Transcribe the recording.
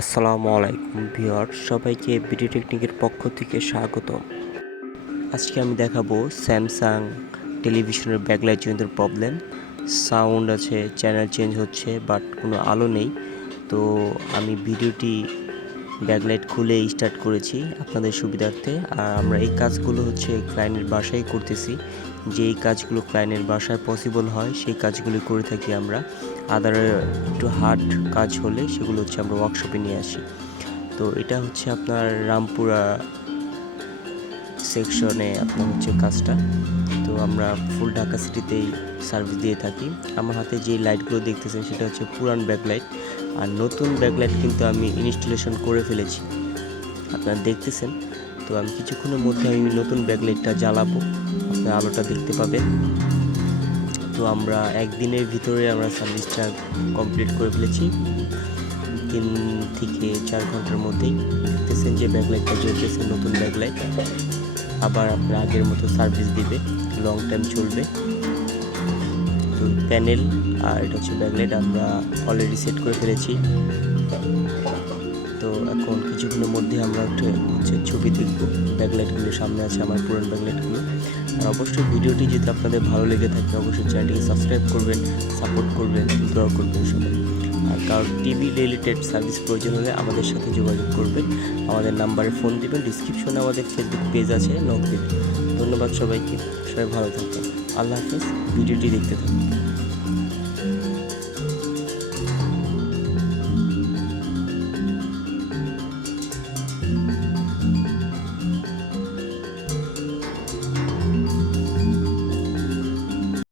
আসসালামু আলাইকুম ভিউয়ার্স, সবাইকে বিডি টেকনিকের পক্ষ থেকে স্বাগতম। আজকে আমি দেখাবো স্যামসাং টেলিভিশনের ব্যাকলাইট জনিত প্রবলেম। সাউন্ড আছে, চ্যানেল চেঞ্জ হচ্ছে, বাট কোনো আলো নেই। তো আমি ভিডিওটি ব্যাকলাইট খুলে স্টার্ট করেছি আপনাদের সুবিধার্থে। আর আমরা এই কাজগুলো ক্লায়েন্টের বাসায় করতেছি। যেই কাজগুলো ক্লায়েন্টের বাসায় পসিবল হয় সেই কাজগুলি করে থাকি আমরা। আদার একটু হার্ড কাজ হলে সেগুলো আমরা ওয়ার্কশপে নিয়ে আসি। তো এটা আপনার রামপুরা সেকশনে আপনার কাজটা। তো আমরা ফুল ঢাকা সিটিতেই সার্ভিস দিয়ে থাকি। আমার হাতে যে লাইটগুলো দেখতেছেন সেটা পুরান ব্যাকলাইট, আর নতুন ব্যাকলাইট কিন্তু আমি ইনস্টলেশন করে ফেলেছি, আপনারা দেখতেছেন। তো আমি কিছুক্ষণের মধ্যে নতুন ব্যাকলাইটটা জ্বালাবো, আপনার আলোটা দেখতে পাবেন। তো আমরা একদিনের ভিতরে আমরা সার্ভিসটা কমপ্লিট করে ফেলেছি। 3 থেকে 4 ঘন্টার মধ্যেই দেখতেছেন যে ব্যাকলাইটটা জ্বলতেছে, নতুন ব্যাকলাইট। আবার আপনার আগের মতো সার্ভিস দিবে, লং টাইম চলবে। তো প্যানেল আর এটা ব্যাকলাইট আমরা অলরেডি সেট করে ফেলেছি। তো এখন কিছুক্ষণের মধ্যে আমরা ছবি দেখব। ব্যাকলাইটগুলো সামনে আছে, আমার পুরান ব্যাকলাইটগুলো। আর অবশ্যই ভিডিওটি যদি আপনাদের ভালো লেগে থাকে অবশ্যই চ্যানেলটিকে সাবস্ক্রাইব করবেন, সাপোর্ট করবেন, দোয়া করবেন সবাই। আর কারোর টিভি রিলেটেড সার্ভিস প্রয়োজন হলে আমাদের সাথে যোগাযোগ করবেন, আমাদের নাম্বারে ফোন দিবেন। ডিসক্রিপশনে আমাদের ফেসবুক পেজ আছে, নক দেবেন। ধন্যবাদ সবাইকে, সবাই ভালো থাকবেন। আল্লাহ হাফেজ। ভিডিওটি দেখতে থাকুন।